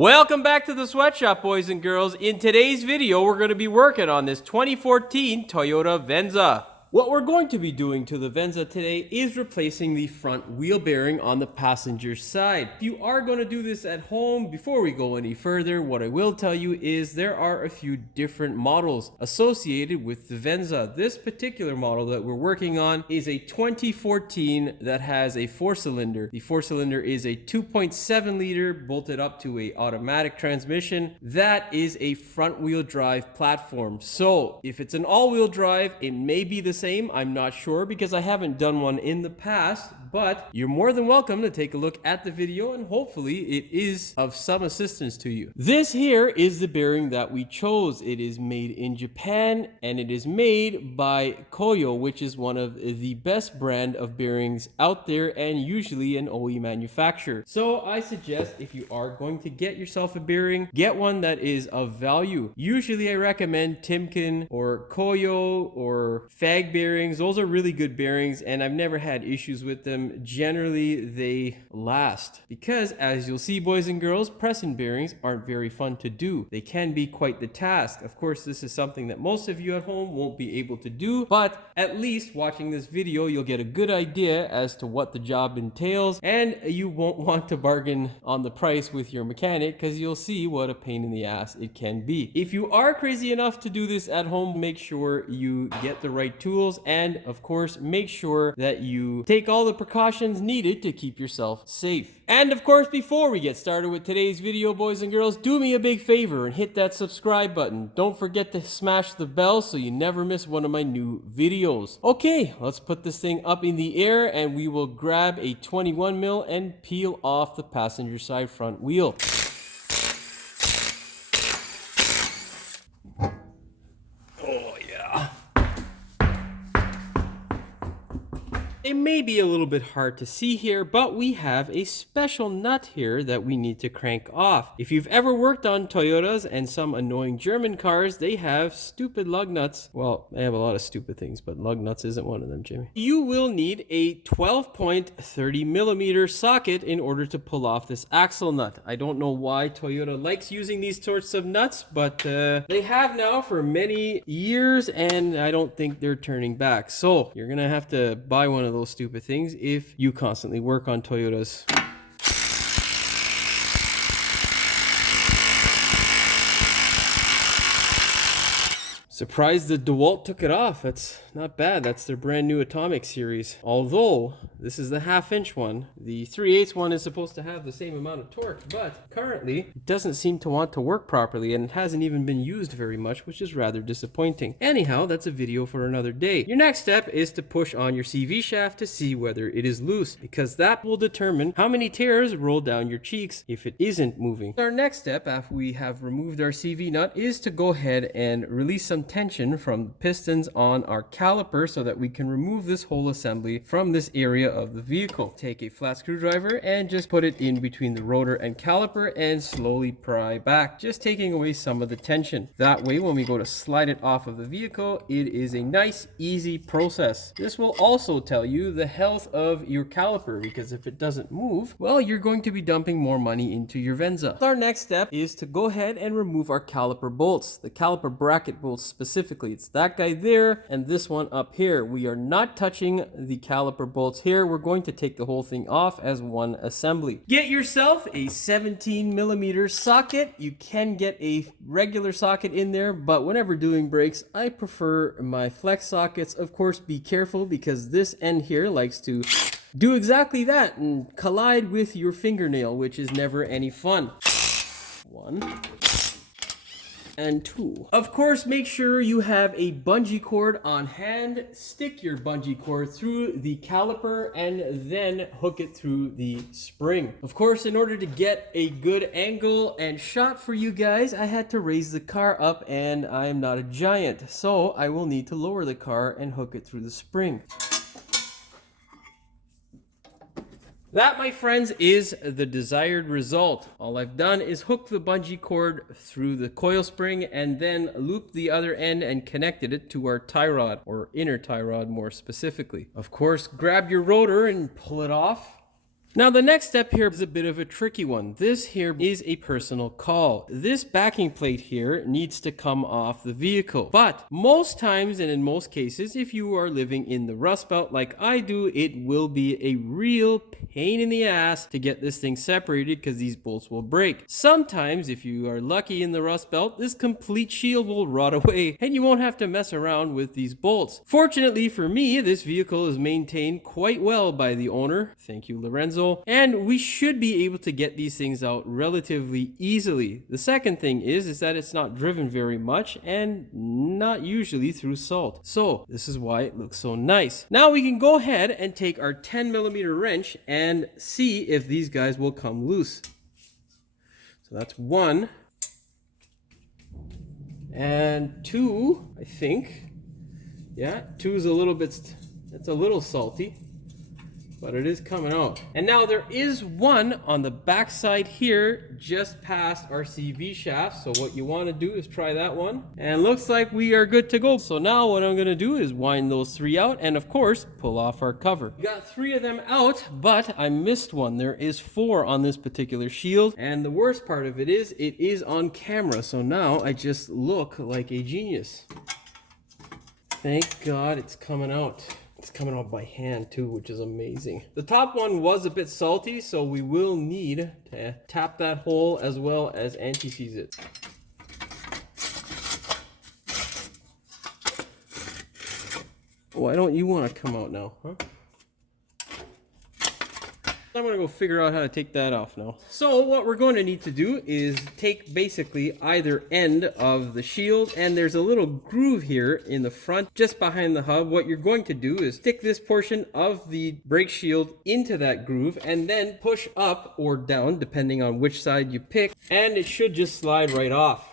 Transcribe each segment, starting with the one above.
Welcome back to the sweatshop, boys and girls. In today's video, we're going to be working on this 2014 Toyota Venza. What we're going to be doing to the Venza today is replacing the front wheel bearing on the passenger side. If you are going to do this at home, before we go any further, what I will tell you is there are a few different models associated with the Venza. This particular model that we're working on is a 2014 that has a 4-cylinder. The 4-cylinder is a 2.7 liter bolted up to a automatic transmission. That is a front wheel drive platform. So if it's an all-wheel drive, it may be the same. I'm not sure because I haven't done one in the past, but you're more than welcome to take a look at the video and hopefully it is of some assistance to you. This here is the bearing that we chose. It is made in Japan and it is made by Koyo, which is one of the best brand of bearings out there and usually an OE manufacturer. So I suggest if you are going to get yourself a bearing, get one that is of value. Usually I recommend Timken or Koyo or Fag bearings. Those are really good bearings and I've never had issues with them. Generally they last because, as you'll see, boys and girls, pressing bearings aren't very fun to do. They can be quite the task. Of course, this is something that most of you at home won't be able to do, but at least watching this video you'll get a good idea as to what the job entails and you won't want to bargain on the price with your mechanic because you'll see what a pain in the ass it can be. If you are crazy enough to do this at home, make sure you get the right tools and of course make sure that you take all the precautions needed to keep yourself safe. And of course, before we get started with today's video, boys and girls, do me a big favor and hit that subscribe button. Don't forget to smash the bell so you never miss one of my new videos. Okay, let's put this thing up in the air and we will grab a 21 mil and peel off the passenger side front wheel. It may be a little bit hard to see here, but we have a special nut here that we need to crank off. If you've ever worked on Toyotas and some annoying German cars, they have stupid lug nuts. Well, they have a lot of stupid things, but lug nuts isn't one of them, Jimmy. You will need a 12.30 millimeter socket in order to pull off this axle nut. I don't know why Toyota likes using these sorts of nuts, but they have now for many years, and I don't think they're turning back. So you're gonna have to buy one of those stupid things if you constantly work on Toyotas. Surprised the DeWalt took it off. That's not bad. That's their brand new Atomic series. Although this is the 1/2 inch one. The 3/8 one is supposed to have the same amount of torque, but currently it doesn't seem to want to work properly and it hasn't even been used very much, which is rather disappointing. Anyhow, that's a video for another day. Your next step is to push on your CV shaft to see whether it is loose, because that will determine how many tears roll down your cheeks if it isn't moving. Our next step after we have removed our CV nut is to go ahead and release some tension from the pistons on our caliper so that we can remove this whole assembly from this area of the vehicle. Take a flat screwdriver and just put it in between the rotor and caliper and slowly pry back, just taking away some of the tension. That way, when we go to slide it off of the vehicle, it is a nice, easy process. This will also tell you the health of your caliper, because if it doesn't move, well, you're going to be dumping more money into your Venza. Our next step is to go ahead and remove our caliper bolts, the caliper bracket bolts specifically. It's that guy there and this one up here. We are not touching the caliper bolts here. We're going to take the whole thing off as one assembly. Get yourself a 17 millimeter socket. You can get a regular socket in there, but whenever doing brakes, I prefer my flex sockets. Of course, be careful because this end here likes to do exactly that and collide with your fingernail, which is never any fun. 1 and 2. Of course, make sure you have a bungee cord on hand. Stick your bungee cord through the caliper and then hook it through the spring. Of course, in order to get a good angle and shot for you guys, I had to raise the car up and I am not a giant, so I will need to lower the car and hook it through the spring. That, my friends, is the desired result. All I've done is hook the bungee cord through the coil spring and then loop the other end and connected it to our tie rod, or inner tie rod more specifically. Of course, grab your rotor and pull it off. Now the next step here is a bit of a tricky one. This here is a personal call. This backing plate here needs to come off the vehicle. But most times and in most cases, if you are living in the Rust Belt like I do, it will be a real pain in the ass to get this thing separated because these bolts will break. Sometimes if you are lucky in the Rust Belt, this complete shield will rot away and you won't have to mess around with these bolts. Fortunately for me, this vehicle is maintained quite well by the owner. Thank you, Lorenzo. And we should be able to get these things out relatively easily. The second thing is that it's not driven very much and not usually through salt. So this is why it looks so nice. Now we can go ahead and take our 10mm wrench and see if these guys will come loose. So that's 1 and 2, I think. Yeah, 2 is a little bit, it's a little salty, but it is coming out. And now there is 1 on the back side here, just past our CV shaft. So what you want to do is try that one. And looks like we are good to go. So now what I'm going to do is wind those 3 out and of course, pull off our cover. We got 3 of them out, but I missed one. There is 4 on this particular shield. And the worst part of it is on camera. So now I just look like a genius. Thank God it's coming out. It's coming out by hand too, which is amazing. The top one was a bit salty, so we will need to tap that hole as well as anti-seize it. Why don't you want to come out now, huh? I'm gonna go figure out how to take that off now. So what we're going to need to do is take basically either end of the shield, and there's a little groove here in the front just behind the hub. What you're going to do is stick this portion of the brake shield into that groove and then push up or down depending on which side you pick, and it should just slide right off.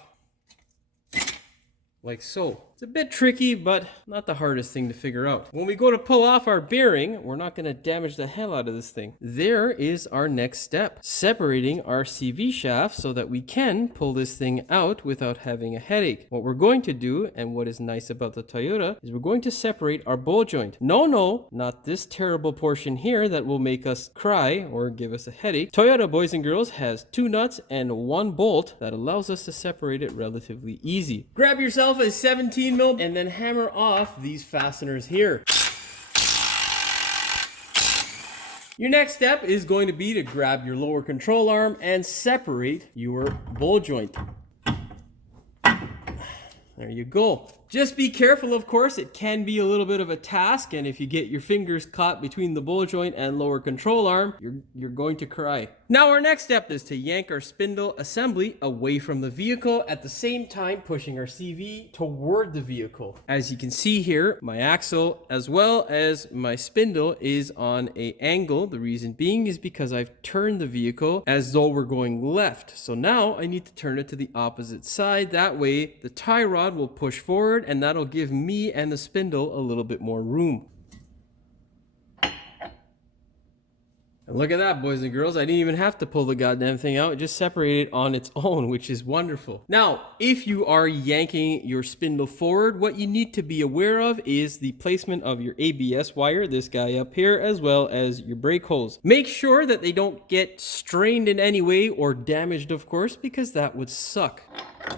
Like so. It's a bit tricky, but not the hardest thing to figure out. When we go to pull off our bearing, we're not going to damage the hell out of this thing. There is our next step, separating our CV shaft so that we can pull this thing out without having a headache. What we're going to do, and what is nice about the Toyota, is we're going to separate our ball joint. No, not this terrible portion here that will make us cry or give us a headache. Toyota, boys and girls, has 2 nuts and 1 bolt that allows us to separate it relatively easy. Grab yourself a 17mm and then hammer off these fasteners here. Your next step is going to be to grab your lower control arm and separate your ball joint. There you go. Just be careful, of course, it can be a little bit of a task, and if you get your fingers caught between the ball joint and lower control arm, you're going to cry. Now our next step is to yank our spindle assembly away from the vehicle, at the same time pushing our CV toward the vehicle. As you can see here, my axle as well as my spindle is on an angle. The reason being is because I've turned the vehicle as though we're going left. So now I need to turn it to the opposite side. That way the tie rod will push forward, and that'll give me and the spindle a little bit more room. And look at that, boys and girls. I didn't even have to pull the goddamn thing out. It just separated on its own, which is wonderful. Now, if you are yanking your spindle forward, what you need to be aware of is the placement of your ABS wire, this guy up here, as well as your brake hose. Make sure that they don't get strained in any way or damaged, of course, because that would suck.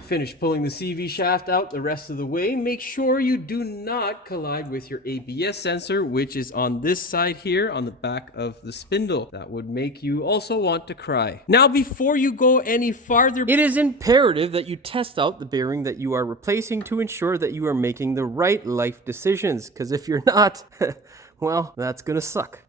Finish pulling the CV shaft out the rest of the way. Make sure you do not collide with your ABS sensor, which is on this side here on the back of the spindle. That would make you also want to cry. Now, before you go any farther, it is imperative that you test out the bearing that you are replacing to ensure that you are making the right life decisions. Because if you're not, well, that's gonna suck.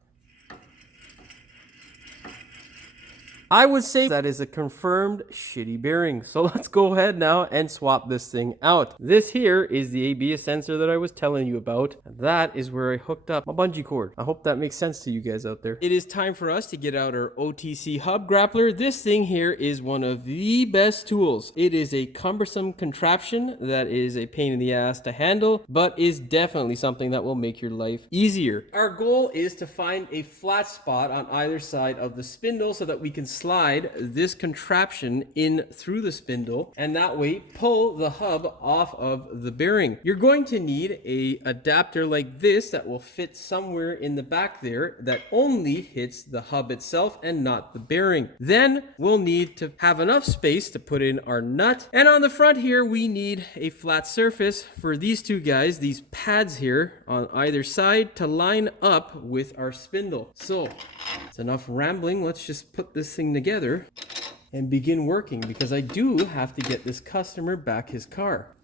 I would say that is a confirmed shitty bearing. So let's go ahead now and swap this thing out. This here is the ABS sensor that I was telling you about. That is where I hooked up my bungee cord. I hope that makes sense to you guys out there. It is time for us to get out our OTC hub grappler. This thing here is one of the best tools. It is a cumbersome contraption that is a pain in the ass to handle, but is definitely something that will make your life easier. Our goal is to find a flat spot on either side of the spindle so that we can slide this contraption in through the spindle, and that way pull the hub off of the bearing. You're going to need a adapter like this that will fit somewhere in the back there that only hits the hub itself and not the bearing. Then we'll need to have enough space to put in our nut, and on the front here we need a flat surface for these two guys, these pads here on either side, to line up with our spindle. So it's enough rambling. Let's just put this thing together and begin working, because I do have to get this customer back his car.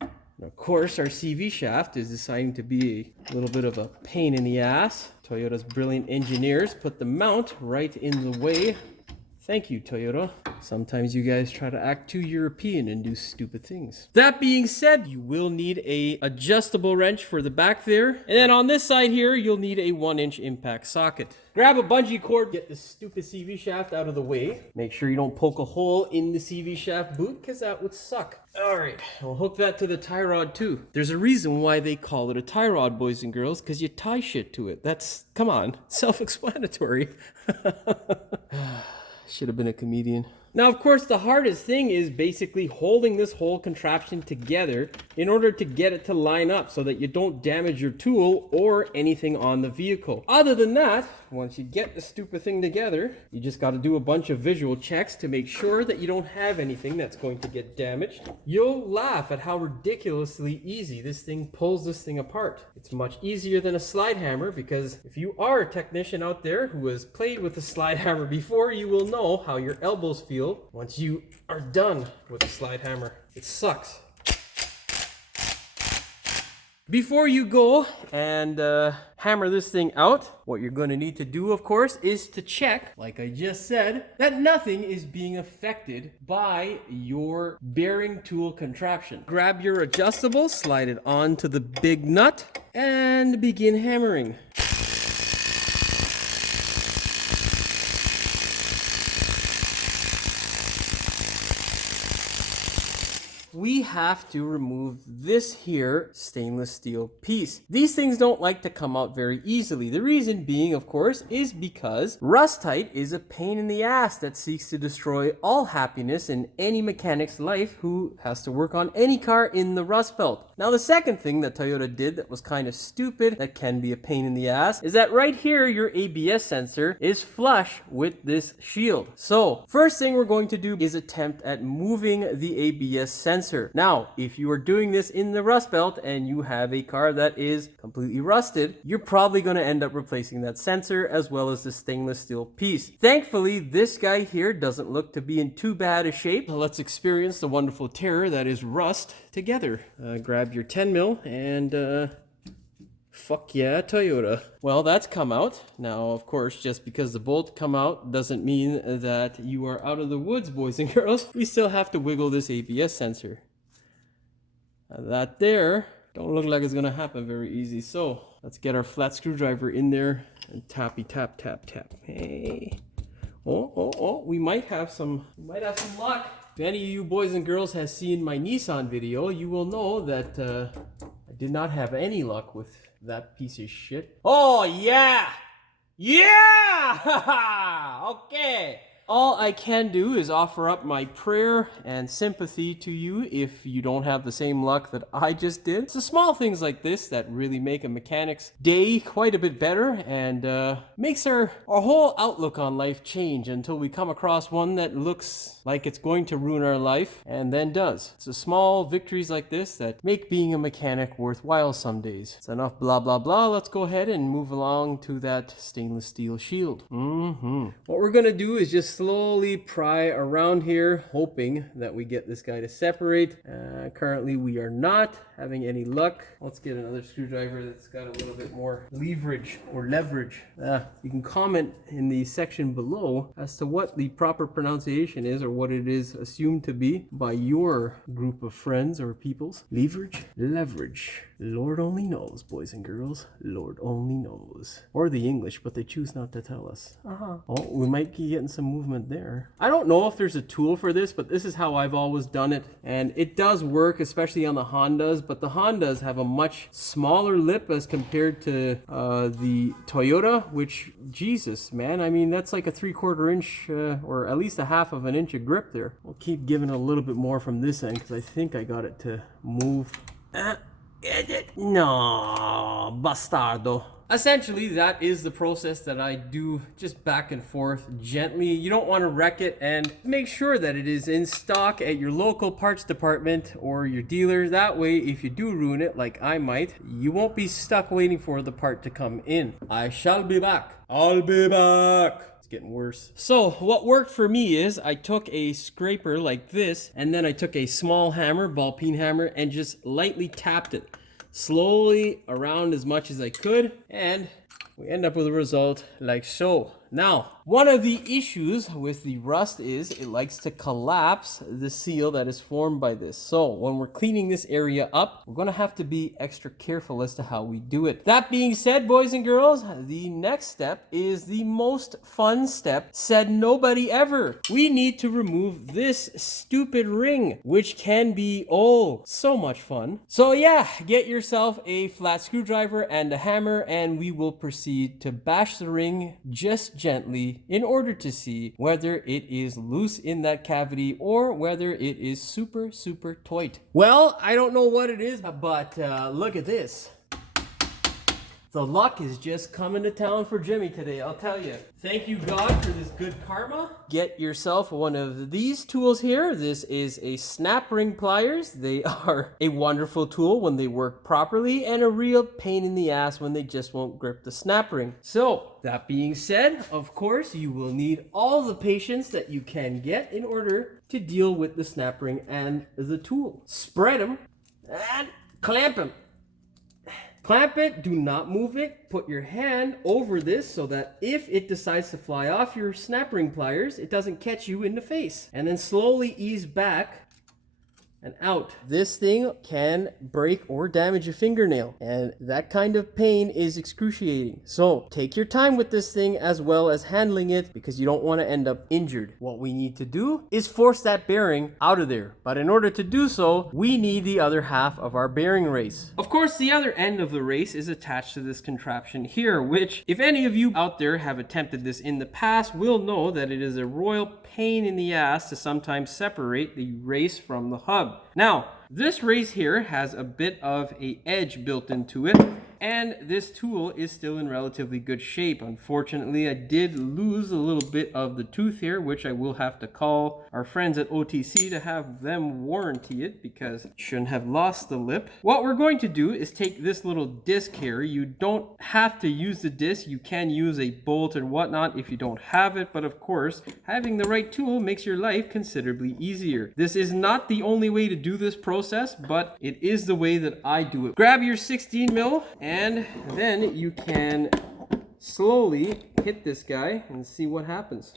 And of course, our CV shaft is deciding to be a little bit of a pain in the ass. Toyota's brilliant engineers put the mount right in the way. Thank you, Toyota. Sometimes you guys try to act too European and do stupid things. That being said, you will need a adjustable wrench for the back there. And then on this side here, you'll need a 1-inch impact socket. Grab a bungee cord, get this stupid CV shaft out of the way. Make sure you don't poke a hole in the CV shaft boot, because that would suck. All right, we'll hook that to the tie rod too. There's a reason why they call it a tie rod, boys and girls, because you tie shit to it. That's, come on, self-explanatory. Should have been a comedian. Now, of course, the hardest thing is basically holding this whole contraption together in order to get it to line up so that you don't damage your tool or anything on the vehicle. Other than that, once you get the stupid thing together, you just got to do a bunch of visual checks to make sure that you don't have anything that's going to get damaged. You'll laugh at how ridiculously easy this thing pulls this thing apart. It's much easier than a slide hammer, because if you are a technician out there who has played with a slide hammer before, you will know how your elbows feel once you are done with a slide hammer. It sucks. Before you go and hammer this thing out, what you're going to need to do, of course, is to check, like I just said, that nothing is being affected by your bearing tool contraption. Grab your adjustable, slide it onto the big nut, and begin hammering. We have to remove this here stainless steel piece. These things don't like to come out very easily. The reason being, of course, is because rustite is a pain in the ass that seeks to destroy all happiness in any mechanic's life who has to work on any car in the Rust Belt. Now, the second thing that Toyota did that was kind of stupid, that can be a pain in the ass, is that right here, your ABS sensor is flush with this shield. So, first thing we're going to do is attempt at moving the ABS sensor. Now, if you are doing this in the Rust Belt and you have a car that is completely rusted, you're probably going to end up replacing that sensor as well as the stainless steel piece. Thankfully, this guy here doesn't look to be in too bad a shape. Let's experience the wonderful terror that is rust together. Grab your 10 mil and fuck yeah, Toyota. Well, that's come out. Now, of course, just because the bolt come out doesn't mean that you are out of the woods, boys and girls. We still have to wiggle this ABS sensor. That there don't look like it's gonna happen very easy. So let's get our flat screwdriver in there and tappy tap tap tap. Hey. Oh, we might have some luck. If any of you boys and girls has seen my Nissan video, you will know that I did not have any luck with that piece of shit. Oh yeah! Yeah! Okay. All I can do is offer up my prayer and sympathy to you if you don't have the same luck that I just did. It's the small things like this that really make a mechanic's day quite a bit better and makes our whole outlook on life change until we come across one that looks like it's going to ruin our life and then does. It's the small victories like this that make being a mechanic worthwhile some days. It's enough blah blah blah. Let's go ahead and move along to that stainless steel shield. What we're gonna do is just slowly pry around here, hoping that we get this guy to separate. Currently we are not having any luck. Let's get another screwdriver that's got a little bit more leverage. You can comment in the section below as to what the proper pronunciation is or what it is assumed to be by your group of friends or peoples. Leverage. Lord only knows, boys and girls. Lord only knows. Or the English, but they choose not to tell us. Oh, we might be getting some movement there. I don't know if there's a tool for this, but this is how I've always done it. And it does work, especially on the Hondas, but the Hondas have a much smaller lip as compared to the Toyota, which, Jesus, man, I mean, that's like a 3/4 inch or at least a 1/2 of an inch of grip there. We'll keep giving it a little bit more from this end because I think I got it to move. No, bastardo. Essentially, that is the process that I do, just back and forth gently. You don't want to wreck it, and make sure that it is in stock at your local parts department or your dealer. That way, if you do ruin it, like I might, you won't be stuck waiting for the part to come in. I shall be back. I'll be back. Getting worse. So what worked for me is I took a scraper like this, and then I took a small hammer, ball peen hammer, and just lightly tapped it slowly around as much as I could, and we end up with a result like so. Now, one of the issues with the rust is it likes to collapse the seal that is formed by this. So when we're cleaning this area up, we're going to have to be extra careful as to how we do it. That being said, boys and girls, the next step is the most fun step said nobody ever. We need to remove this stupid ring, which can be, oh, so much fun. So yeah, get yourself a flat screwdriver and a hammer, and we will proceed to bash the ring just gently in order to see whether it is loose in that cavity or whether it is super tight. Well, I don't know what it is, but look at this. The luck is just coming to town for Jimmy today, I'll tell you. Thank you, God, for this good karma. Get yourself one of these tools here. This is a snap ring pliers. They are a wonderful tool when they work properly and a real pain in the ass when they just won't grip the snap ring. So, that being said, of course, you will need all the patience that you can get in order to deal with the snap ring and the tool. Spread them and clamp them. Clamp it, do not move it. Put your hand over this so that if it decides to fly off your snap ring pliers, it doesn't catch you in the face. And then slowly ease back and out. This thing can break or damage a fingernail, and that kind of pain is excruciating. So take your time with this thing as well as handling it, because you don't want to end up injured. What we need to do is force that bearing out of there, but in order to do so, we need the other half of our bearing race. Of course, the other end of the race is attached to this contraption here, which, if any of you out there have attempted this in the past, will know that it is a royal pain in the ass to sometimes separate the race from the hub. Now, this race here has a bit of an edge built into it, and this tool is still in relatively good shape. Unfortunately, I did lose a little bit of the tooth here, which I will have to call our friends at OTC to have them warranty it, because I shouldn't have lost the lip. What we're going to do is take this little disc here. You don't have to use the disc. You can use a bolt and whatnot if you don't have it, but of course, having the right tool makes your life considerably easier. This is not the only way to do this process, but it is the way that I do it. Grab your 16 mil, and then you can slowly hit this guy and see what happens.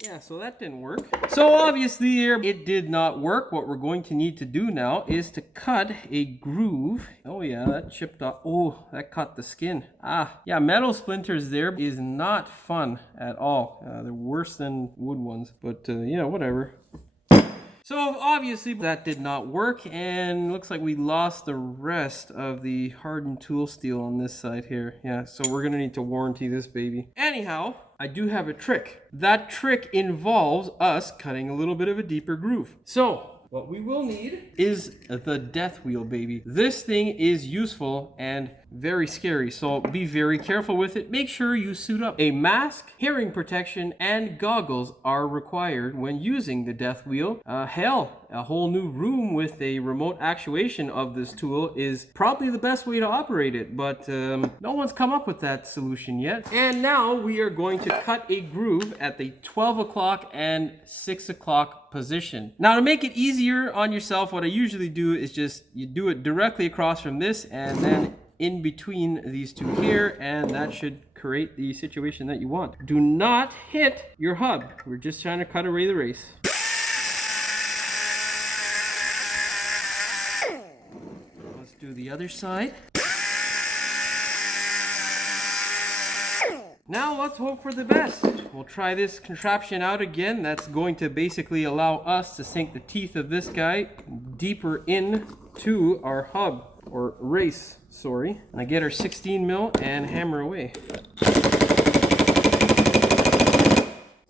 Yeah, so that didn't work. So obviously here it did not work. What we're going to need to do now is to cut a groove. Oh yeah, that chipped off. Oh, that cut the skin. Ah, yeah, metal splinters there is not fun at all. They're worse than wood ones, but yeah, whatever. So obviously that did not work, and looks like we lost the rest of the hardened tool steel on this side here. Yeah, so we're gonna need to warranty this baby. Anyhow, I do have a trick. That trick involves us cutting a little bit of a deeper groove. So what we will need is the death wheel, baby. This thing is useful and very scary, so be very careful with it. Make sure you suit up. A mask, hearing protection, and goggles are required when using the death wheel. Hell, a whole new room with a remote actuation of this tool is probably the best way to operate it, but no one's come up with that solution yet. And now we are going to cut a groove at the 12 o'clock and 6 o'clock position. Now, to make it easier on yourself, what I usually do is just you do it directly across from this and then in between these two here, and that should create the situation that you want. Do not hit your hub. We're just trying to cut away the race. the other side. Now let's hope for the best. We'll try this contraption out again. That's going to basically allow us to sink the teeth of this guy deeper into our hub, or race, sorry. And I get our 16 mil and hammer away.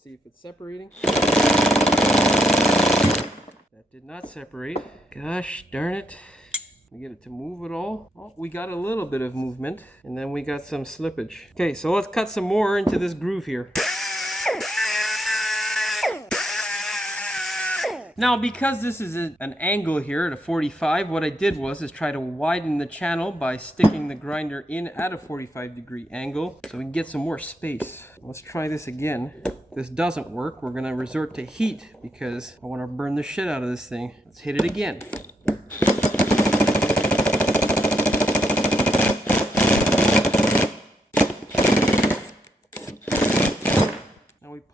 See if it's separating. That did not separate. Gosh darn it. We get it to move at all. Oh, we got a little bit of movement, and then we got some slippage. Okay, so let's cut some more into this groove here. Now, because this is an angle here at a 45, what I did was try to widen the channel by sticking the grinder in at a 45-degree angle so we can get some more space. Let's try this again. If this doesn't work, we're gonna resort to heat because I wanna burn the shit out of this thing. Let's hit it again.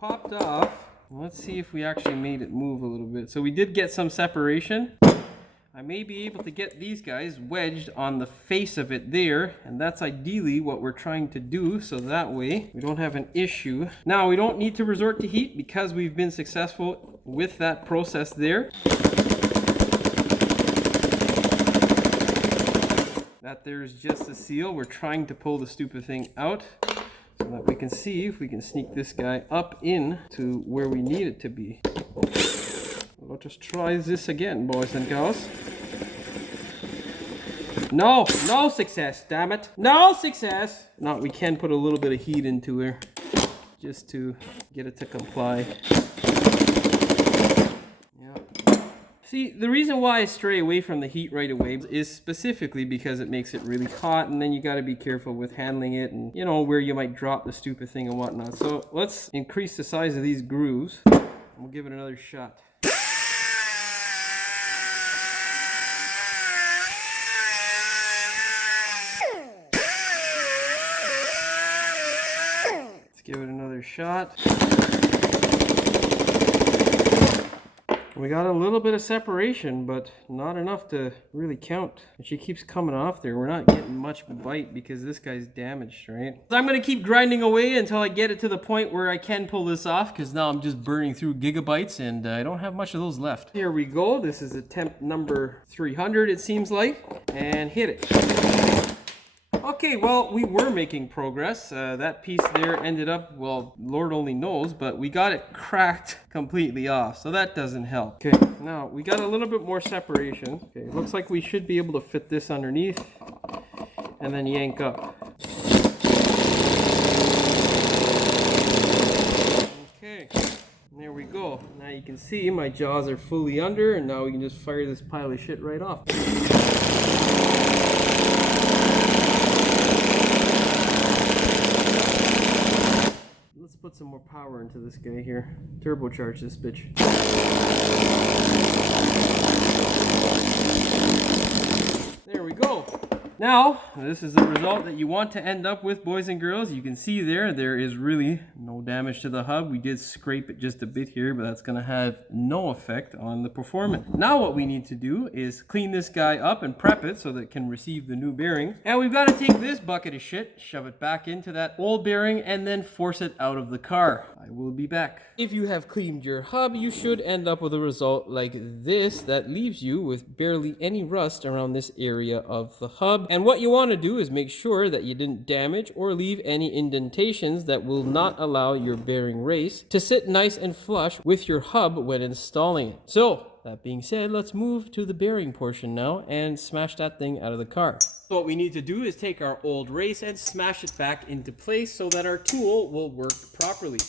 Popped off. Let's see if we actually made it move a little bit. So we did get some separation. I may be able to get these guys wedged on the face of it there, and that's ideally what we're trying to do, so that way we don't have an issue. Now, we don't need to resort to heat because we've been successful with that process there. That there's just a seal. We're trying to pull the stupid thing out, so that we can see if we can sneak this guy up in to where we need it to be. Let us try this again, boys and girls. No, no success, damn it. No success. No, we can put a little bit of heat into her just to get it to comply. See, the reason why I stray away from the heat right away is specifically because it makes it really hot, and then you got to be careful with handling it and, you know, where you might drop the stupid thing and whatnot. So let's increase the size of these grooves and we'll give it another shot. Let's give it another shot. We got a little bit of separation, but not enough to really count. And she keeps coming off there. We're not getting much bite because this guy's damaged, right? So I'm going to keep grinding away until I get it to the point where I can pull this off, because now I'm just burning through gigabytes and I don't have much of those left. Here we go. This is attempt number 300, it seems like. And hit it. Okay, well, we were making progress. That piece there ended up, well, Lord only knows, but we got it cracked completely off, so that doesn't help. Okay, now we got a little bit more separation. Okay, looks like we should be able to fit this underneath and then yank up. Okay, there we go. Now you can see my jaws are fully under, and now we can just fire this pile of shit right off. Let's put some more power into this guy here. Turbocharge this bitch. There we go. Now, this is the result that you want to end up with, boys and girls. You can see there is really no damage to the hub. We did scrape it just a bit here, but that's going to have no effect on the performance. Now what we need to do is clean this guy up and prep it so that it can receive the new bearing. And we've got to take this bucket of shit, shove it back into that old bearing, and then force it out of the car. I will be back. If you have cleaned your hub, you should end up with a result like this that leaves you with barely any rust around this area of the hub. And what you want to do is make sure that you didn't damage or leave any indentations that will not allow your bearing race to sit nice and flush with your hub when installing it. So, that being said, let's move to the bearing portion now and smash that thing out of the car. So what we need to do is take our old race and smash it back into place so that our tool will work properly.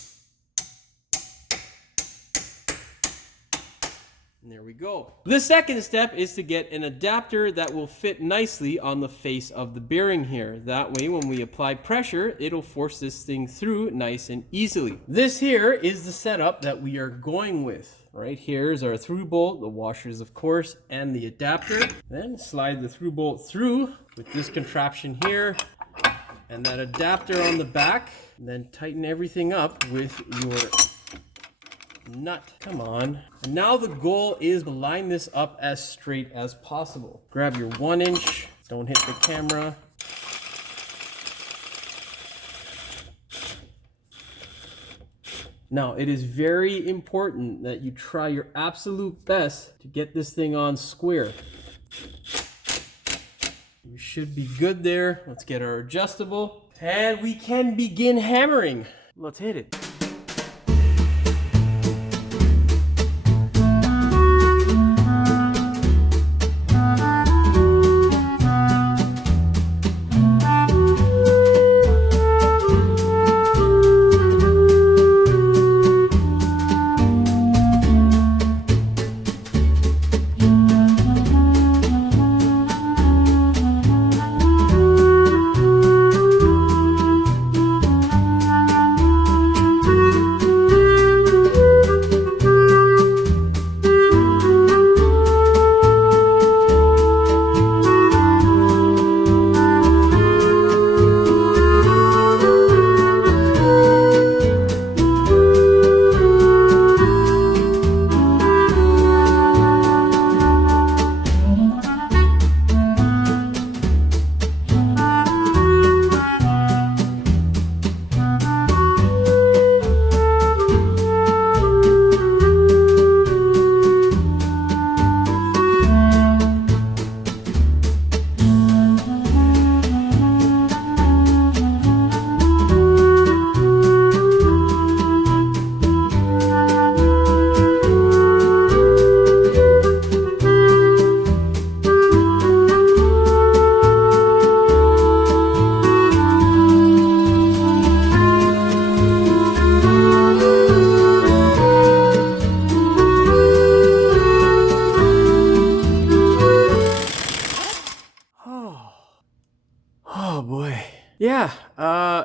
And there we go. The second step is to get an adapter that will fit nicely on the face of the bearing here. That way, when we apply pressure, it'll force this thing through nice and easily. This here is the setup that we are going with. Right here is our through bolt, the washers of course, and the adapter. Then slide the through bolt through with this contraption here and that adapter on the back. And then tighten everything up with your nut. Come on. And now the goal is to line this up as straight as possible. Grab your 1-inch Don't hit the camera. Now, it is very important that you try your absolute best to get this thing on square. We should be good there. Let's get our adjustable. And we can begin hammering. Let's hit it. Oh boy. Yeah,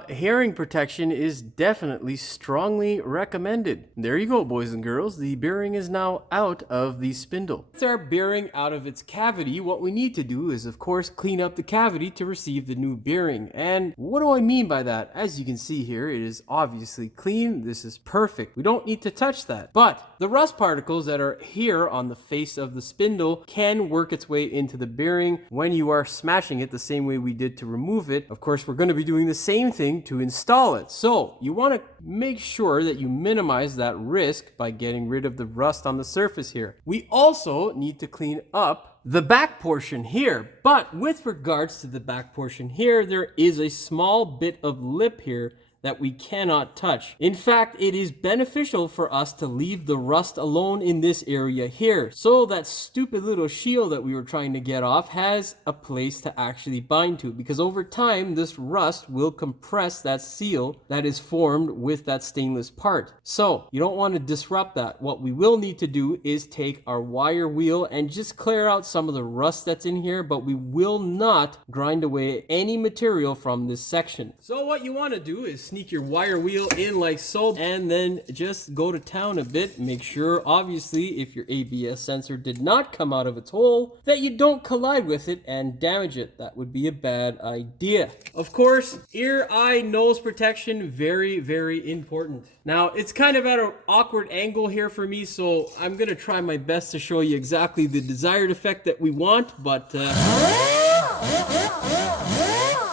hearing protection is definitely strongly recommended. There you go, boys and girls. The bearing is now out of the spindle. With our bearing out of its cavity, what we need to do is, of course, clean up the cavity to receive the new bearing. And what do I mean by that? As you can see here, it is obviously clean. This is perfect. We don't need to touch that. But the rust particles that are here on the face of the spindle can work its way into the bearing when you are smashing it the same way we did to remove it. Of course, we're going to be doing the same thing to install it. So you want to make sure that you minimize that risk by getting rid of the rust on the surface here. We also need to clean up the back portion here. But with regards to the back portion here, there is a small bit of lip here that we cannot touch. In fact, it is beneficial for us to leave the rust alone in this area here, so that stupid little shield that we were trying to get off has a place to actually bind to, because over time this rust will compress that seal that is formed with that stainless part. So you don't want to disrupt that. What we will need to do is take our wire wheel and just clear out some of the rust that's in here, but we will not grind away any material from this section. So what you want to do is sneak your wire wheel in like so, and then just go to town a bit. Make sure, obviously, if your ABS sensor did not come out of its hole, that you don't collide with it and damage it. That would be a bad idea. Of course, ear, eye, nose protection, very, very important. Now, it's kind of at an awkward angle here for me, so I'm gonna try my best to show you exactly the desired effect that we want, but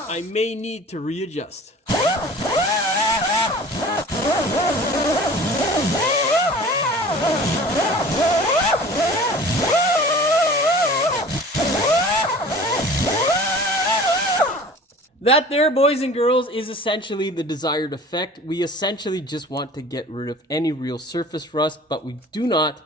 I may need to readjust. That there, boys and girls, is essentially the desired effect. We essentially just want to get rid of any real surface rust, but we do not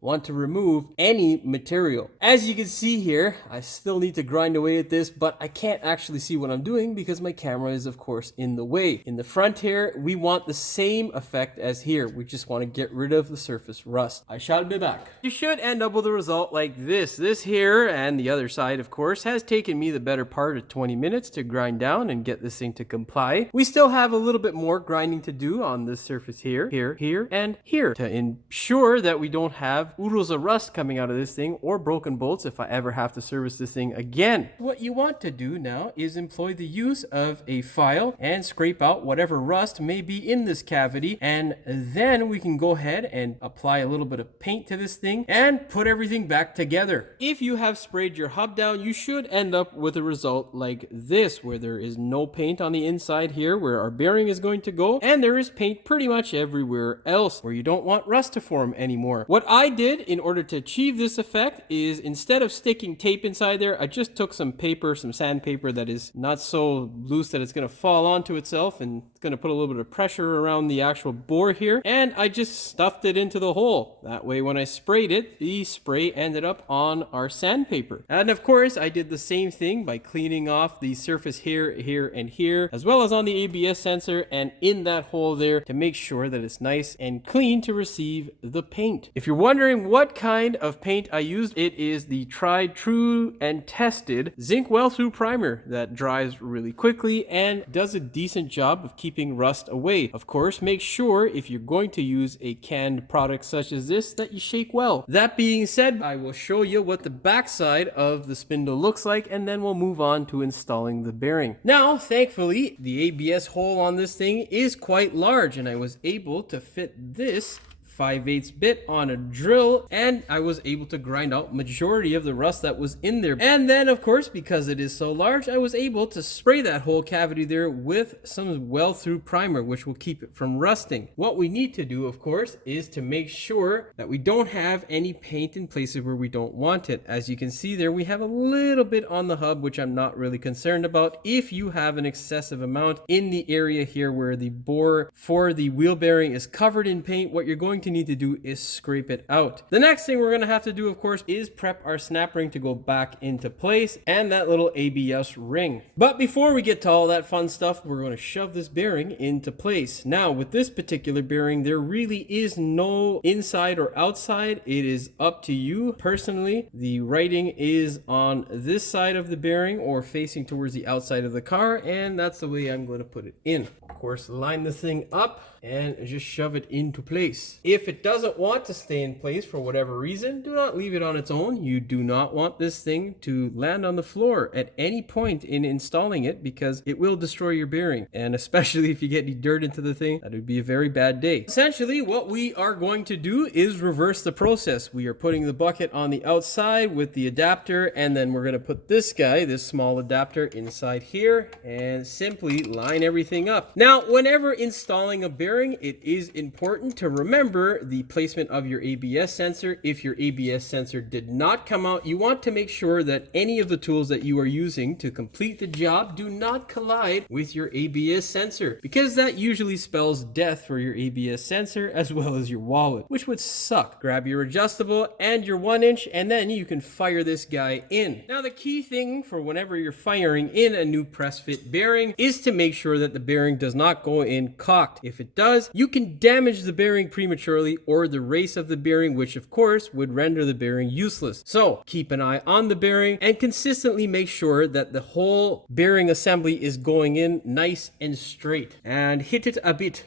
want to remove any material. As you can see here, I still need to grind away at this, but I can't actually see what I'm doing because my camera is, of course, in the way. In the front here, we want the same effect as here. We just want to get rid of the surface rust. I shall be back. You should end up with a result like this. This here, and the other side, of course, has taken me the better part of 20 minutes to grind down and get this thing to comply. We still have a little bit more grinding to do on this surface here, here, and here to ensure that we don't have oodles of rust coming out of this thing or broken bolts if I ever have to service this thing again. What you want to do now is employ the use of a file and scrape out whatever rust may be in this cavity, and then we can go ahead and apply a little bit of paint to this thing and put everything back together. If you have sprayed your hub down, you should end up with a result like this, where there is no paint on the inside here where our bearing is going to go, and there is paint pretty much everywhere else where you don't want rust to form anymore. What I did in order to achieve this effect is, instead of sticking tape inside there, I just took some paper, some sandpaper that is not so loose that it's going to fall onto itself, and it's going to put a little bit of pressure around the actual bore here, and I just stuffed it into the hole. That way when I sprayed it, the spray ended up on our sandpaper. And of course I did the same thing by cleaning off the surface here, and here, as well as on the ABS sensor and in that hole there, to make sure that it's nice and clean to receive the paint. If you're wondering what kind of paint I used, it is the tried, true, and tested zinc well-through primer that dries really quickly and does a decent job of keeping rust away. Of course, make sure if you're going to use a canned product such as this that you shake well. That being said, I will show you what the backside of the spindle looks like, and then we'll move on to installing the bearing. Now, thankfully, the ABS hole on this thing is quite large, and I was able to fit this 5/8 bit on a drill, and I was able to grind out majority of the rust that was in there. And then of course, because it is so large, I was able to spray that whole cavity there with some well-through primer, which will keep it from rusting. What we need to do, of course, is to make sure that we don't have any paint in places where we don't want it. As you can see there, we have a little bit on the hub, which I'm not really concerned about. If you have an excessive amount in the area here where the bore for the wheel bearing is covered in paint, what you're going to need to do is scrape it out. The next thing we're going to have to do, of course, is prep our snap ring to go back into place, and that little ABS ring. But before we get to all that fun stuff, we're going to shove this bearing into place. Now, with this particular bearing, there really is no inside or outside. It is up to you. Personally, the writing is on this side of the bearing or facing towards the outside of the car, and that's the way I'm going to put it in. Of course, line the thing up and just shove it into place. If it doesn't want to stay in place for whatever reason, do not leave it on its own. You do not want this thing to land on the floor at any point in installing it, because it will destroy your bearing. And especially if you get any dirt into the thing, that would be a very bad day. Essentially, what we are going to do is reverse the process. We are putting the bucket on the outside with the adapter, and then we're going to put this guy, this small adapter, inside here and simply line everything up. Now, whenever installing a bearing, it is important to remember the placement of your ABS sensor. If your ABS sensor did not come out, you want to make sure that any of the tools that you are using to complete the job do not collide with your ABS sensor, because that usually spells death for your ABS sensor as well as your wallet, which would suck. Grab your adjustable and your 1-inch, and then you can fire this guy in. Now, the key thing for whenever you're firing in a new press fit bearing is to make sure that the bearing does not go in cocked. If it does, you can damage the bearing prematurely, or the race of the bearing, which of course would render the bearing useless. So keep an eye on the bearing and consistently make sure that the whole bearing assembly is going in nice and straight, and hit it a bit.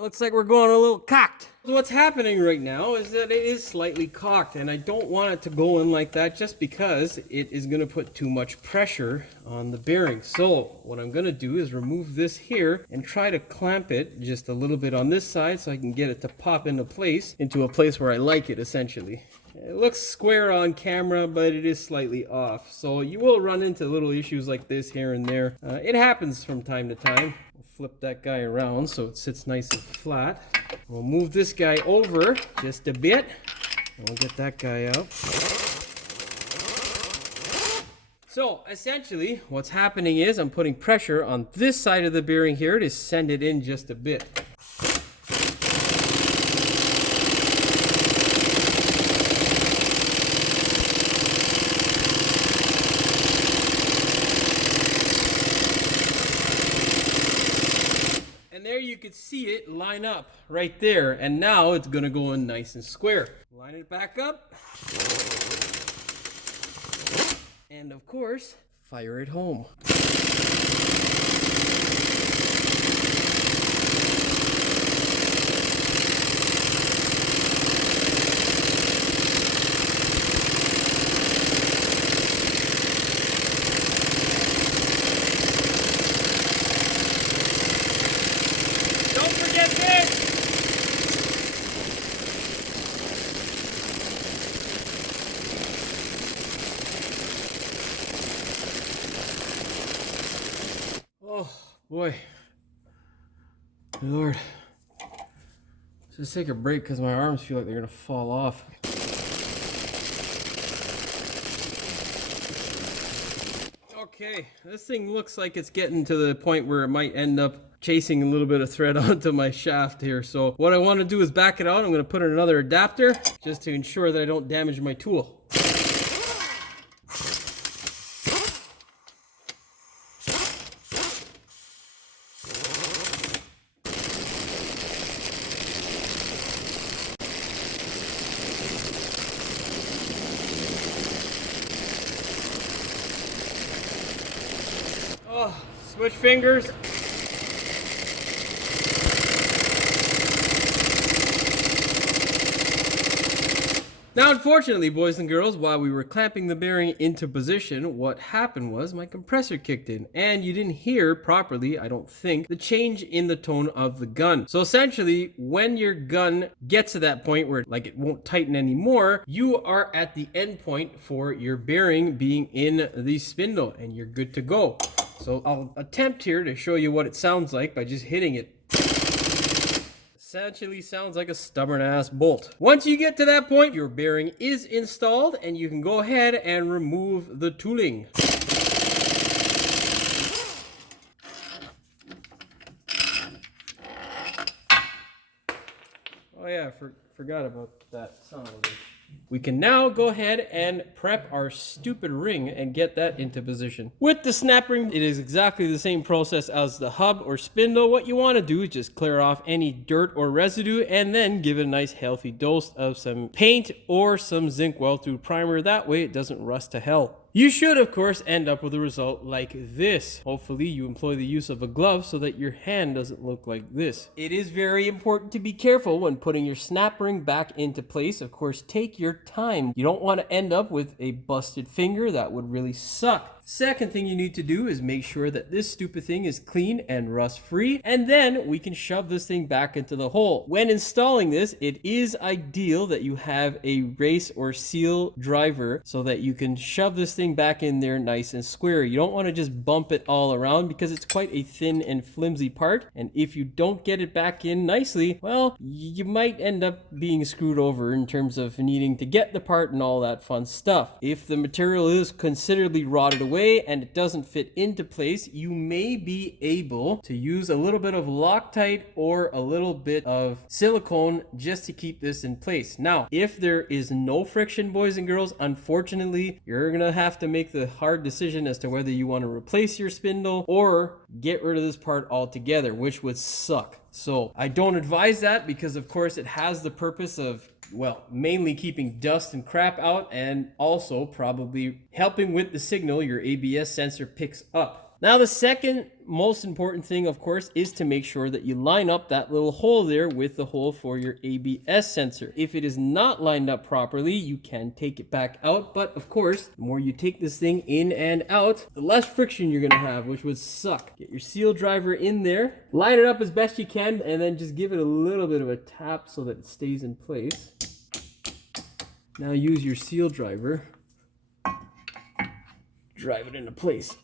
Looks like we're going a little cocked. So what's happening right now is that it is slightly cocked, and I don't want it to go in like that just because it is going to put too much pressure on the bearing. So what I'm going to do is remove this here and try to clamp it just a little bit on this side so I can get it to pop into a place where I like it, essentially. It looks square on camera, but it is slightly off. So you will run into little issues like this here and there. It happens from time to time. Flip that guy around so it sits nice and flat. We'll move this guy over just a bit, and we'll get that guy out. So essentially what's happening is I'm putting pressure on this side of the bearing here to send it in just a bit. And there you could see it line up right there. And now it's going to go in nice and square. Line it back up. And of course, fire it home. Don't forget this! Oh boy, Lord, let's just take a break because my arms feel like they're gonna fall off. Okay, this thing looks like it's getting to the point where it might end up chasing a little bit of thread onto my shaft here. So what I want to do is back it out. I'm going to put in another adapter just to ensure that I don't damage my tool. Oh, switch fingers. Now, unfortunately, boys and girls, while we were clamping the bearing into position, what happened was my compressor kicked in, and you didn't hear properly, I don't think, the change in the tone of the gun. So essentially, when your gun gets to that point where like it won't tighten anymore, you are at the end point for your bearing being in the spindle, and you're good to go. So I'll attempt here to show you what it sounds like by just hitting it. Essentially sounds like a stubborn ass bolt. Once you get to that point, your bearing is installed and you can go ahead and remove the tooling. Oh yeah, forgot about that sound of it. We can now go ahead and prep our stupid ring and get that into position. With the snap ring, it is exactly the same process as the hub or spindle. What you want to do is just clear off any dirt or residue and then give it a nice healthy dose of some paint or some zinc weld-through primer. That way it doesn't rust to hell. You should, of course, end up with a result like this. Hopefully, you employ the use of a glove so that your hand doesn't look like this. It is very important to be careful when putting your snap ring back into place. Of course, take your time. You don't want to end up with a busted finger. That would really suck. Second thing you need to do is make sure that this stupid thing is clean and rust free, and then we can shove this thing back into the hole. When installing this, it is ideal that you have a race or seal driver so that you can shove this thing back in there nice and square. You don't want to just bump it all around because it's quite a thin and flimsy part, and if you don't get it back in nicely, well, you might end up being screwed over in terms of needing to get the part and all that fun stuff. If the material is considerably rotted away and it doesn't fit into place, you may be able to use a little bit of Loctite or a little bit of silicone just to keep this in place. Now, if there is no friction, boys and girls, unfortunately, you're gonna have to make the hard decision as to whether you want to replace your spindle or get rid of this part altogether, which would suck. So I don't advise that because, of course, it has the purpose of, well, mainly keeping dust and crap out and also probably helping with the signal your ABS sensor picks up. Now, the second most important thing, of course, is to make sure that you line up that little hole there with the hole for your ABS sensor. If it is not lined up properly, you can take it back out. But of course, the more you take this thing in and out, the less friction you're gonna have, which would suck. Get your seal driver in there, line it up as best you can, and then just give it a little bit of a tap so that it stays in place. Now use your seal driver, drive it into place.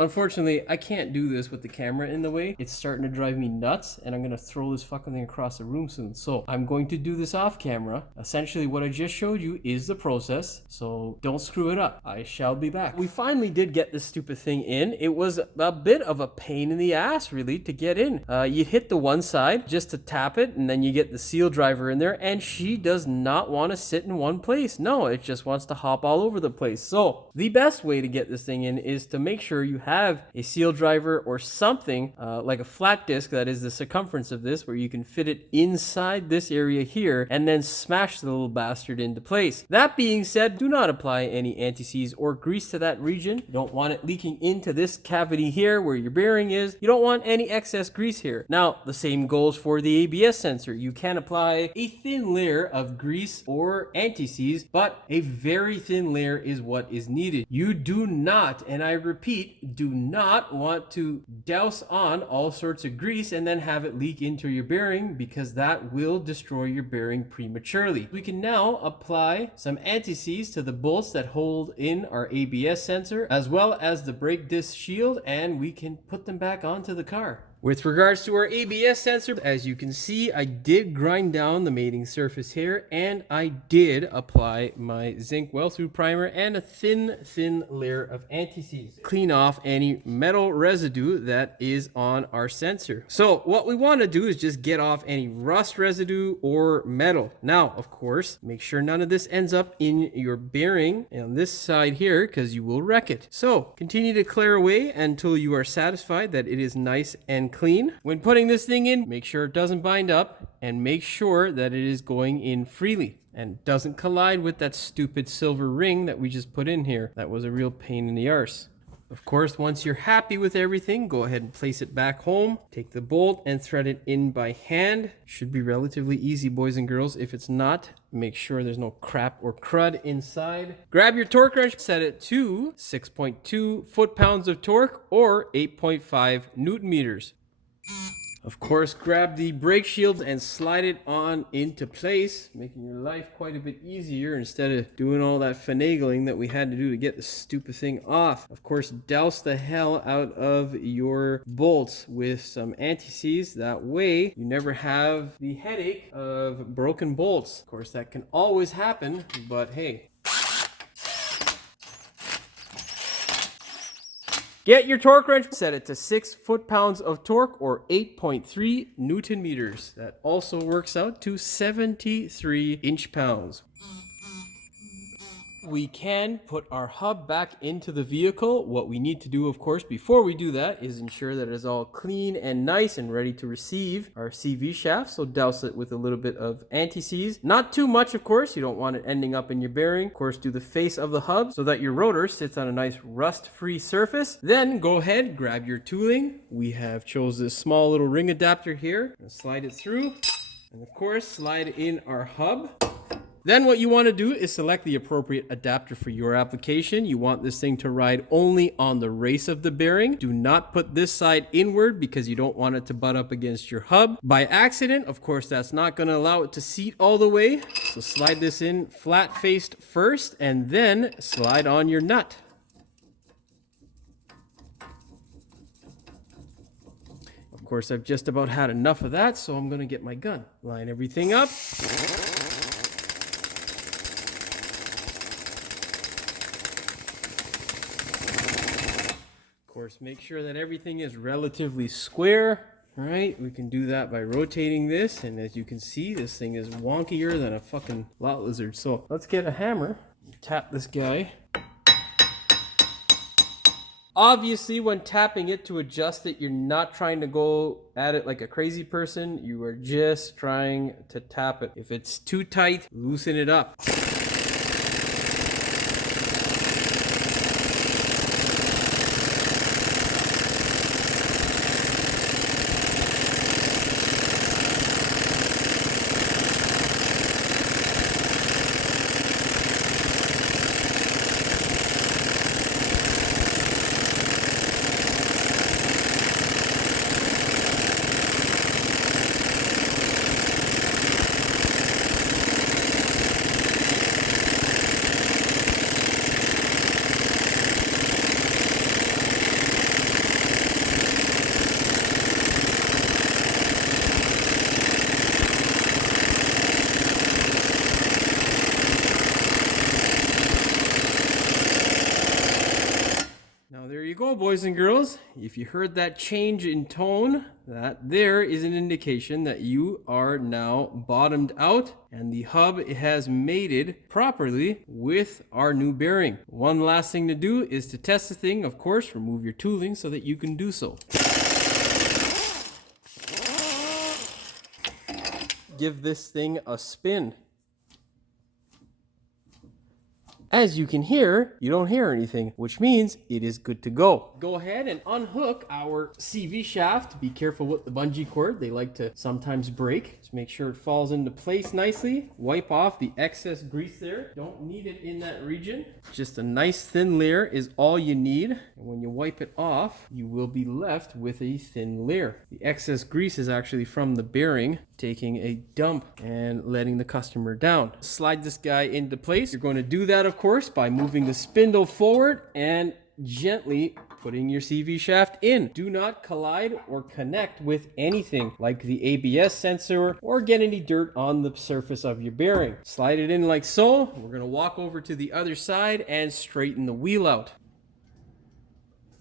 Unfortunately, I can't do this with the camera in the way. It's starting to drive me nuts, and I'm gonna throw this fucking thing across the room soon. So I'm going to do this off camera. Essentially, what I just showed you is the process, so don't screw it up. I shall be back. We finally did get this stupid thing in. It was a bit of a pain in the ass, really, to get in. You hit the one side just to tap it, and then you get the seal driver in there, and she does not want to sit in one place. No, it just wants to hop all over the place. So the best way to get this thing in is to make sure you have a seal driver or something like a flat disc that is the circumference of this, where you can fit it inside this area here and then smash the little bastard into place. That being said, do not apply any anti-seize or grease to that region. You don't want it leaking into this cavity here where your bearing is. You don't want any excess grease here. Now, the same goes for the ABS sensor. You can apply a thin layer of grease or anti-seize, but a very thin layer is what is needed. You do not, and I repeat, do not want to douse on all sorts of grease and then have it leak into your bearing, because that will destroy your bearing prematurely. We can now apply some anti-seize to the bolts that hold in our ABS sensor as well as the brake disc shield, and we can put them back onto the car. With regards to our ABS sensor, as you can see, I did grind down the mating surface here, and I did apply my zinc well-through primer and a thin layer of anti-seize. Clean off any metal residue that is on our sensor. So what we want to do is just get off any rust residue or metal. Now, of course, make sure none of this ends up in your bearing on this side here, because you will wreck it. So continue to clear away until you are satisfied that it is nice and clean. When putting this thing in, make sure it doesn't bind up and make sure that it is going in freely and doesn't collide with that stupid silver ring that we just put in here. That was a real pain in the arse. Of course, once you're happy with everything, go ahead and place it back home. Take the bolt and thread it in by hand. Should be relatively easy, boys and girls. If it's not, make sure there's no crap or crud inside. Grab your torque wrench, set it to 6.2 foot-pounds of torque or 8.5 Newton meters. Of course, grab the brake shield and slide it on into place, making your life quite a bit easier instead of doing all that finagling that we had to do to get the stupid thing off. Of course, douse the hell out of your bolts with some anti-seize. That way, you never have the headache of broken bolts. Of course, that can always happen, but hey. Get your torque wrench, set it to 6 foot-pounds of torque or 8.3 Newton meters. That also works out to 73 inch-pounds. We can put our hub back into the vehicle. What we need to do, of course, before we do that is ensure that it is all clean and nice and ready to receive our CV shaft. So douse it with a little bit of anti-seize. Not too much, of course. You don't want it ending up in your bearing. Of course, do the face of the hub so that your rotor sits on a nice rust-free surface. Then go ahead, grab your tooling. We have chose this small little ring adapter here. And slide it through. And of course, slide in our hub. Then what you want to do is select the appropriate adapter for your application. You want this thing to ride only on the race of the bearing. Do not put this side inward because you don't want it to butt up against your hub. By accident, of course, that's not going to allow it to seat all the way. So slide this in flat-faced first and then slide on your nut. Of course, I've just about had enough of that, so I'm going to get my gun. Line everything up. Make sure that everything is relatively square. All right, we can do that by rotating this, and as you can see, this thing is wonkier than a fucking lot lizard. So let's get a hammer, tap this guy. Obviously, when tapping it to adjust it, you're not trying to go at it like a crazy person. You are just trying to tap it. If it's too tight, loosen it up. Go, boys and girls. If you heard that change in tone, That there is an indication that you are now bottomed out and the hub has mated properly with our new bearing. One last thing to do is to test the thing. Of course, remove your tooling so that you can do so. Give this thing a spin. As you can hear, you don't hear anything, which means it is good to go. Go ahead and unhook our CV shaft. Be careful with the bungee cord. They like to sometimes break. Just make sure it falls into place nicely. Wipe off the excess grease there. Don't need it in that region. Just a nice thin layer is all you need. And when you wipe it off, you will be left with a thin layer. The excess grease is actually from the bearing taking a dump and letting the customer down. Slide this guy into place. You're going to do that, of course, by moving the spindle forward and gently putting your CV shaft in. Do not collide or connect with anything like the ABS sensor or get any dirt on the surface of your bearing. Slide it in like so. We're going to walk over to the other side and straighten the wheel out.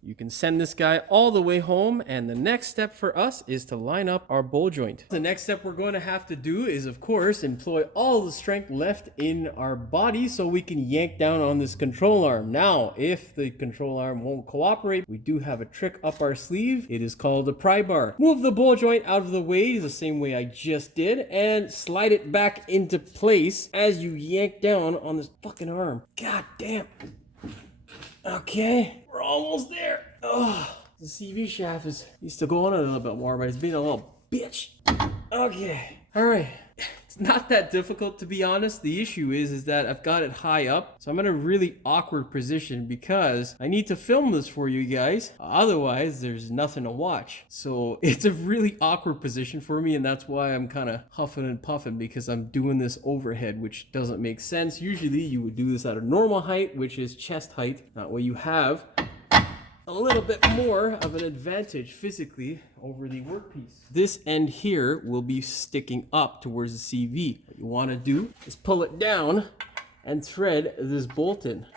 You can send this guy all the way home, and the next step for us is to line up our bowl joint. The next step we're going to have to do is, of course, employ all the strength left in our body so we can yank down on this control arm. Now, if the control arm won't cooperate, we do have a trick up our sleeve. It is called a pry bar. Move the bowl joint out of the way the same way I just did, and slide it back into place as you yank down on this fucking arm. God damn. Okay, we're almost there. Oh, the CV shaft needs to go on a little bit more, but it's being a little bitch. Okay, all right. It's not that difficult, to be honest. The issue is that I've got it high up, so I'm in a really awkward position because I need to film this for you guys. Otherwise, there's nothing to watch. So it's a really awkward position for me, and that's why I'm kind of huffing and puffing, because I'm doing this overhead, which doesn't make sense. Usually you would do this at a normal height, which is chest height. That way you have a little bit more of an advantage physically over the workpiece. This end here will be sticking up towards the CV. What you want to do is pull it down and thread this bolt in.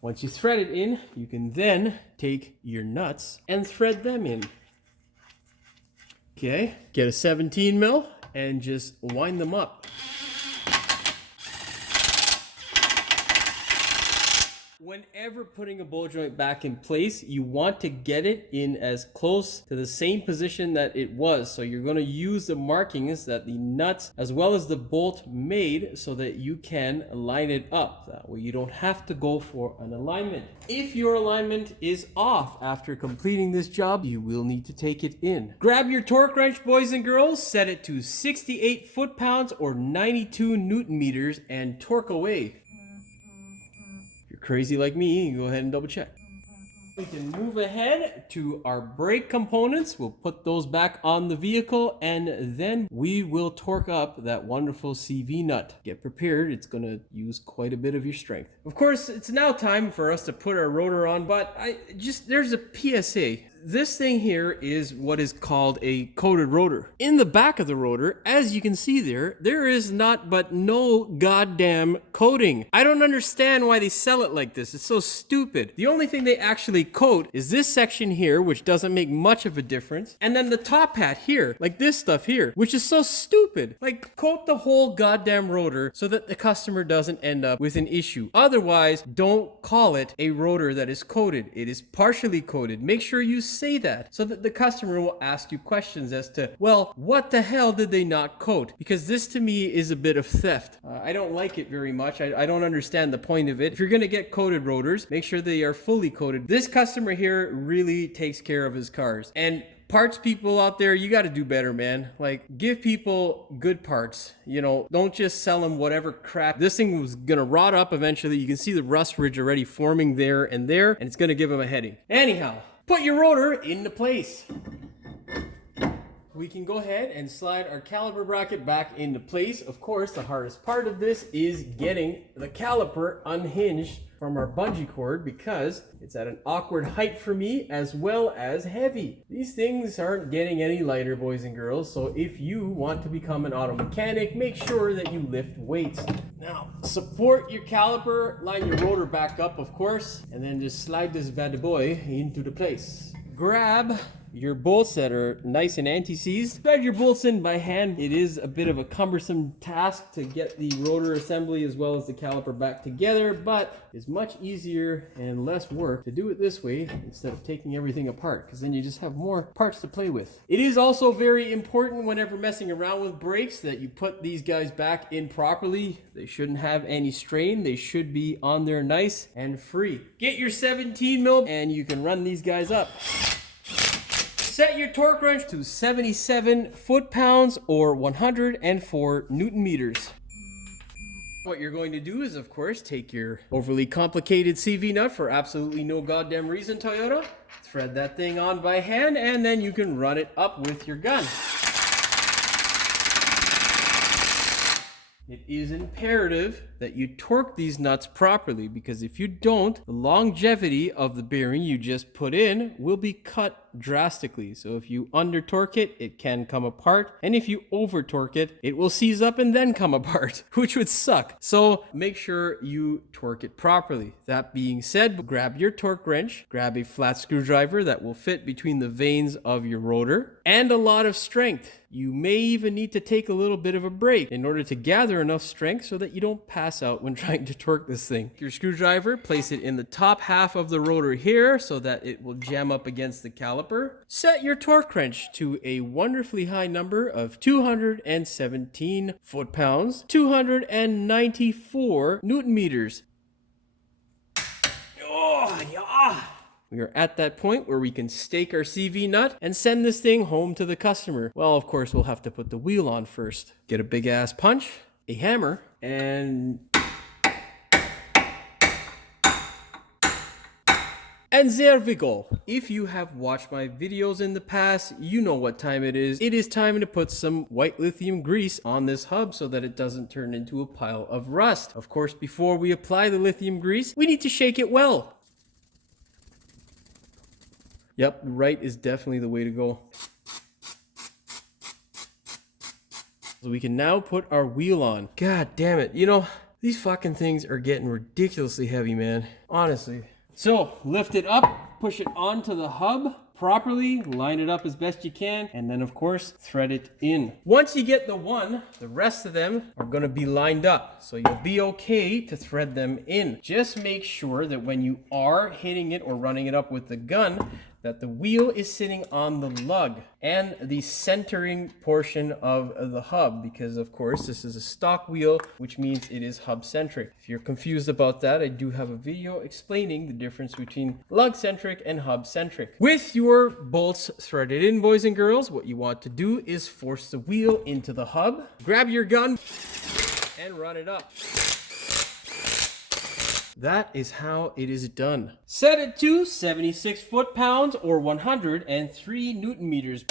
Once you thread it in, you can then take your nuts and thread them in. Okay, get a 17 mil and just wind them up. Whenever putting a bowl joint back in place, you want to get it in as close to the same position that it was. So you're going to use the markings that the nuts as well as the bolt made so that you can line it up. That way you don't have to go for an alignment. If your alignment is off after completing this job, you will need to take it in. Grab your torque wrench, boys and girls, set it to 68 foot-pounds or 92 newton meters and torque away. Crazy like me, you go ahead and double check. We can move ahead to our brake components. We'll put those back on the vehicle, and then we will torque up that wonderful CV nut. Get prepared, it's gonna use quite a bit of your strength. Of course, it's now time for us to put our rotor on, but there's a PSA. This thing here is what is called a coated rotor. In the back of the rotor, as you can see there is no goddamn coating. I don't understand why they sell it like this. It's so stupid. The only thing they actually coat is this section here, which doesn't make much of a difference. And then the top hat here, like this stuff here, which is so stupid. Like, coat the whole goddamn rotor so that the customer doesn't end up with an issue. Otherwise, don't call it a rotor that is coated. It is partially coated. Make sure you say that so that the customer will ask you questions as to, well, what the hell did they not coat? Because this to me is a bit of theft. I don't like it very much. I don't understand the point of it. If you're going to get coated rotors, make sure they are fully coated. This customer here really takes care of his cars. And parts people out there, you got to do better, man. Like, give people good parts. You know, don't just sell them whatever crap. This thing was going to rot up eventually. You can see the rust ridge already forming there, and it's going to give them a headache. Anyhow, put your rotor into place. We can go ahead and slide our caliper bracket back into place. Of course, the hardest part of this is getting the caliper unhinged from our bungee cord because it's at an awkward height for me as well as heavy. These things aren't getting any lighter, boys and girls, so if you want to become an auto mechanic, make sure that you lift weights. Now, support your caliper, line your rotor back up, of course, and then just slide this bad boy into the place. Grab your bolts that are nice and anti-seized. Thread your bolts in by hand. It is a bit of a cumbersome task to get the rotor assembly as well as the caliper back together, but it's much easier and less work to do it this way instead of taking everything apart, because then you just have more parts to play with. It is also very important whenever messing around with brakes that you put these guys back in properly. They shouldn't have any strain. They should be on there nice and free. Get your 17 mil and you can run these guys up. Set your torque wrench to 77 foot-pounds or 104 Newton meters. What you're going to do is, of course, take your overly complicated CV nut for absolutely no goddamn reason, Toyota. Thread that thing on by hand, and then you can run it up with your gun. It is imperative that you torque these nuts properly, because if you don't, the longevity of the bearing you just put in will be cut drastically. So if you under torque it, it can come apart, and if you over torque it, it will seize up and then come apart, which would suck. So make sure you torque it properly. That being said, grab your torque wrench, grab a flat screwdriver that will fit between the vanes of your rotor, and a lot of strength. You may even need to take a little bit of a break in order to gather enough strength so that you don't pass out when trying to torque this thing. Your screwdriver, place it in the top half of the rotor here so that it will jam up against the caliper. Set your torque wrench to a wonderfully high number of 217 foot-pounds, 294 Newton meters. Oh, yeah. We are at that point where we can stake our CV nut and send this thing home to the customer. Well, of course, we'll have to put the wheel on first. Get a big ass punch, a hammer, and there we go. If you have watched my videos in the past, you know what time it is. It is time to put some white lithium grease on this hub so that it doesn't turn into a pile of rust. Of course, before we apply the lithium grease, we need to shake it well. Yep, right is definitely the way to go. So we can now put our wheel on. God damn it. You know, these fucking things are getting ridiculously heavy, man. Honestly. So, lift it up, push it onto the hub properly, line it up as best you can, and then of course, thread it in. Once you get the one, the rest of them are gonna be lined up, so you'll be okay to thread them in. Just make sure that when you are hitting it or running it up with the gun, that the wheel is sitting on the lug and the centering portion of the hub, because of course this is a stock wheel, which means it is hub centric. If you're confused about that, I do have a video explaining the difference between lug centric and hub centric. With your bolts threaded in, boys and girls, what you want to do is force the wheel into the hub, grab your gun, and run it up. That is how it is done. Set it to 76 foot-pounds or 103 Newton meters.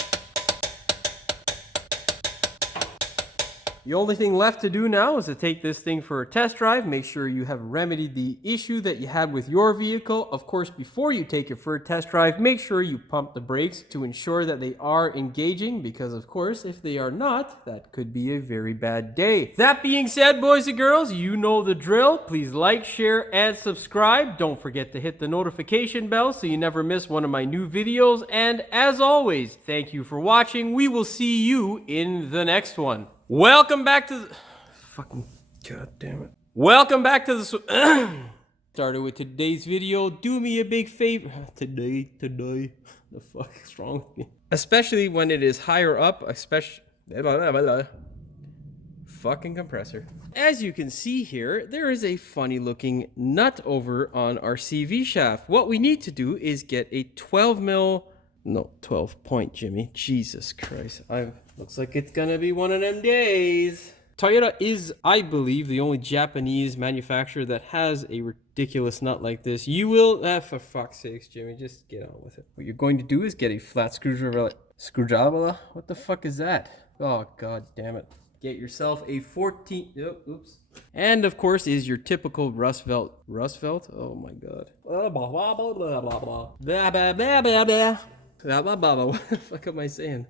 The only thing left to do now is to take this thing for a test drive. Make sure you have remedied the issue that you had with your vehicle. Of course, before you take it for a test drive, make sure you pump the brakes to ensure that they are engaging, because of course, if they are not, that could be a very bad day. That being said, boys and girls, you know the drill. Please like, share, and subscribe. Don't forget to hit the notification bell so you never miss one of my new videos. And as always, thank you for watching. We will see you in the next one. Welcome back to the... Fucking... God damn it. Welcome back to the... Started with today's video. Do me a big favor. Today. The fuck is wrong with me? Especially when it is higher up, especially... Fucking compressor. As you can see here, there is a funny looking nut over on our CV shaft. What we need to do is get a 12 mil... No, 12 point, Jimmy. Jesus Christ. Looks like it's gonna be one of them days. Toyota is, I believe, the only Japanese manufacturer that has a ridiculous nut like this. You will, for fuck's sakes, Jimmy, just get on with it. What you're going to do is get a flat screwdriver. What the fuck is that? Oh, god damn it. Get yourself a 14, oops. And of course is your typical rust belt. Rust belt? Oh my god. Blah, blah, blah, blah, blah, blah, blah. Blah, blah, blah, blah, blah. What the fuck am I saying?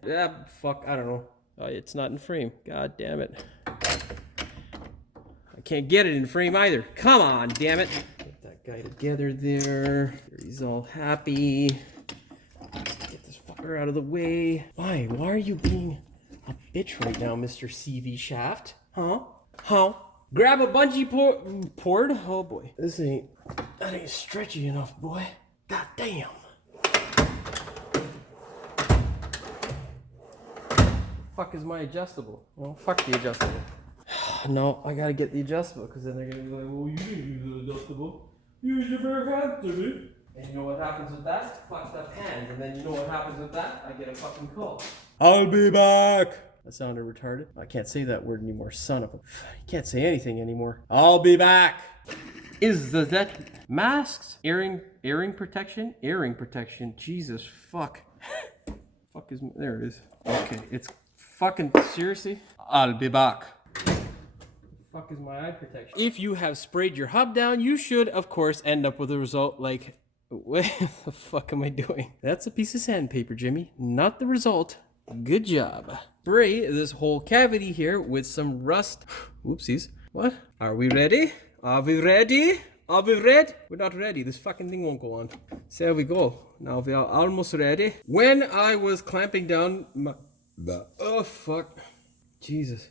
Fuck, I don't know. Oh, it's not in frame. God damn it. I can't get it in frame either. Come on, damn it. Get that guy together there. He's all happy. Get this fucking her out of the way. Why? Why are you being a bitch right now, Mr. CV Shaft? Huh? How? Grab a bungee cord. Oh boy. That ain't stretchy enough, boy. God damn. Fuck is my adjustable? Well, fuck the adjustable. No, I gotta get the adjustable because then they're gonna be like, well, you didn't use the adjustable. Use your bare hands, dude. And you know what happens with that? Fucked up hands. And then you know what happens with that? I get a fucking call. I'll be back. That sounded retarded. I can't say that word anymore, son of a... You can't say anything anymore. I'll be back. Is that masks? Earring protection? Earring protection. Jesus, fuck. Fuck is... There it is. Okay, it's fucking... Seriously? I'll be back. Fuck is my eye protection? If you have sprayed your hub down, you should, of course, end up with a result like... What the fuck am I doing? That's a piece of sandpaper, Jimmy. Not the result. Good job. Spray this whole cavity here with some rust. Whoopsies. What? Are we ready? Are we ready? Are we ready? We're not ready. This fucking thing won't go on. So there we go. Now we are almost ready. When I was clamping down my... Oh, fuck. Jesus.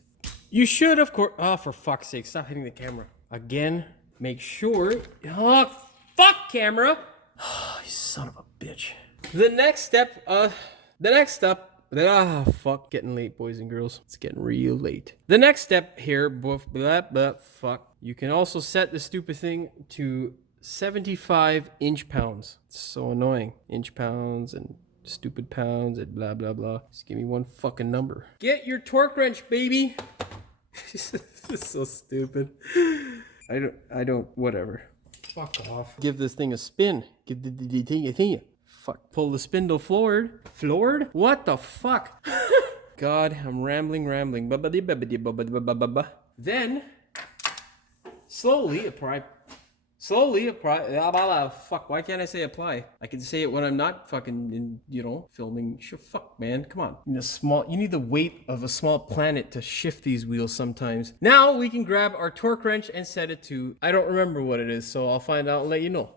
You should, of course... Oh, for fuck's sake. Stop hitting the camera. Again, make sure... Oh, fuck, camera! Oh, you son of a bitch. The next step... Ah, fuck. Getting late, boys and girls. It's getting real late. The next step here, fuck. You can also set the stupid thing to 75 inch-pounds. It's so annoying. Inch-pounds and stupid pounds and blah, blah, blah. Just give me one fucking number. Get your torque wrench, baby. This is so stupid. I don't, whatever. Fuck off. Give this thing a spin. Give the thing a thing. Fuck. Pull the spindle forward. Floored? What the fuck? God, I'm rambling. Then, slowly apply. Fuck, why can't I say apply? I can say it when I'm not fucking, filming. Sure, fuck, man. Come on. You need the weight of a small planet to shift these wheels sometimes. Now we can grab our torque wrench and set it to, I don't remember what it is, so I'll find out and let you know.